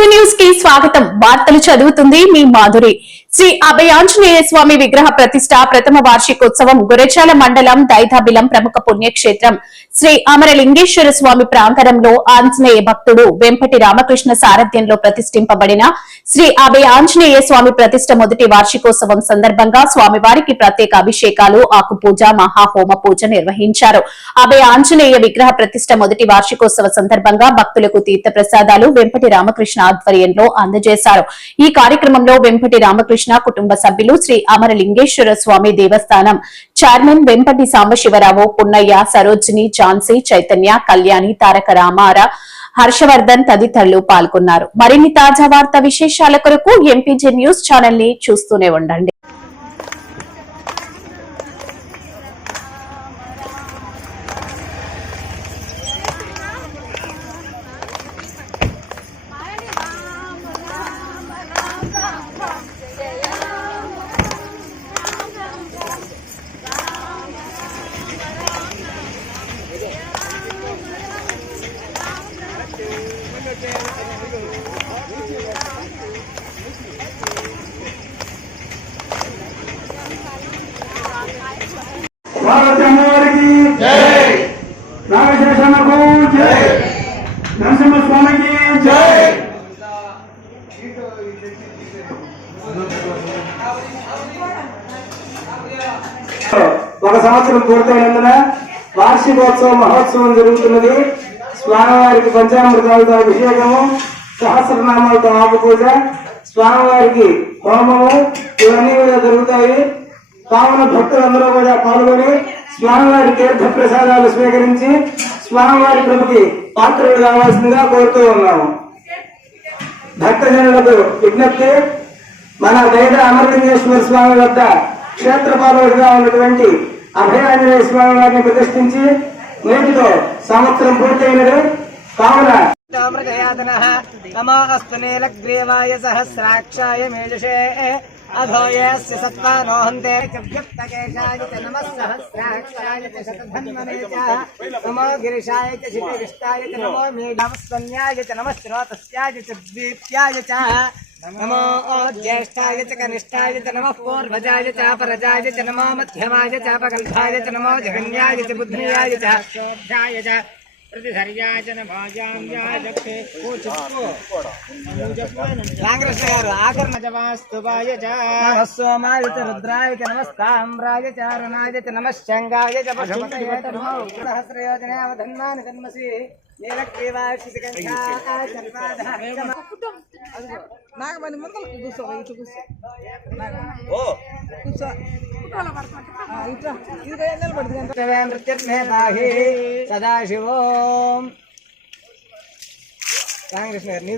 MPG న్యూస్కి స్వాగతం. వార్తలు చదువుతుంది మీ మాధురి. శ్రీ అభయాంజనేయ స్వామి విగ్రహ ప్రతిష్ట ప్రథమ వార్షికోత్సవం గురచాల మండలం దైతాబిలం ప్రముఖ పుణ్యక్షేత్రం. శ్రీ అమరలింగేశ్వర స్వామి ప్రాంగణంలో ఆంజనేయ భక్తుడు వెంపటి రామకృష్ణ సారథ్యంలో ప్రతిష్ఠింపబడిన శ్రీ అభయాంజనేయ స్వామి ప్రతిష్ట మొదటి వార్షికోత్సవం సందర్భంగా స్వామివారికి ప్రత్యేక అభిషేకాలు ఆకుపూజ మహాహోమ పూజ నిర్వహించారు. అభయాంజనేయ విగ్రహ ప్రతిష్ట మొదటి వార్షికోత్సవ సందర్భంగా భక్తులకు తీర్థ ప్రసాదాలు వెంపటి రామకృష్ణ ఆధ్వర్యంలో అందజేశారు. ఈ కార్యక్రమంలో వెంపటి రామకృష్ణ కుటుంబ సభ్యులు శ్రీ అమరలింగేశ్వర స్వామి దేవస్థానం చైర్మన్ వెంపటి సాంబశివరావు పున్నయ్య సరోజిని ఝాన్సీ చైతన్య కళ్యాణి తారక రామారా హర్షవర్ధన్ తదితరులు పాల్గొన్నారు. మరిన్ని తాజా వార్త విశేషాల కొరకు ఎంపీజీ న్యూస్ ఛానల్ని చూస్తూనే ఉండండి. భారత జై. ఒక సంవత్సరం పూర్తయినందున వార్షికోత్సవ మహోత్సవం జరుగుతున్నది. స్వామివారికి పంచామృతాలతో అభిషేకము సహస్రనామాలతో ఆకుపూజ స్వామివారికి హోమము ఇవన్నీ కూడా జరుగుతాయి. కావున భక్తులందరూ కూడా పాల్గొని స్వామివారి తీర్థ ప్రసాదాలు స్వీకరించి స్వామివారి కృపకి పాత్రలు కావాల్సిందిగా కోరుతూ ఉన్నాము. భక్తజనులకు విజ్ఞప్తి మన దైత అమరలింగేశ్వర స్వామి వద్ద క్షేత్రపాలకుడిగా ఉన్నటువంటి అభయాంజనేయ స్వామి వారిని ప్రతిష్ఠించి ग्रीवाय सहस्राक्षा పూర్తయినది కావున తామృతయాదన నమోస్తు सत्त्वा नोहन्ते कृभ्युक्तकेशाय नमः सहस्राक्षाय च शतधन्वने च नमो गिरिशाय च च नमो मेघावस्वन्याय च नमः श्रोतस्याय च द्वीप्याय च नमो ज्येष्ठाय च कनिष्ठाय च नमः पूर्वजाय चापरजाय च नमो मध्यमाय चापगल्भाय च नमो जगन्याय च बुद्धियाय च श्रद्धाय च प्रतिधर्याय च नमस्ताम्राय च नमः शङ्गाय च जन्मसि। నాగమణి ముందర కూర్చో ఇటు కూర్చో కూర్చో రామకృష్ణ గారు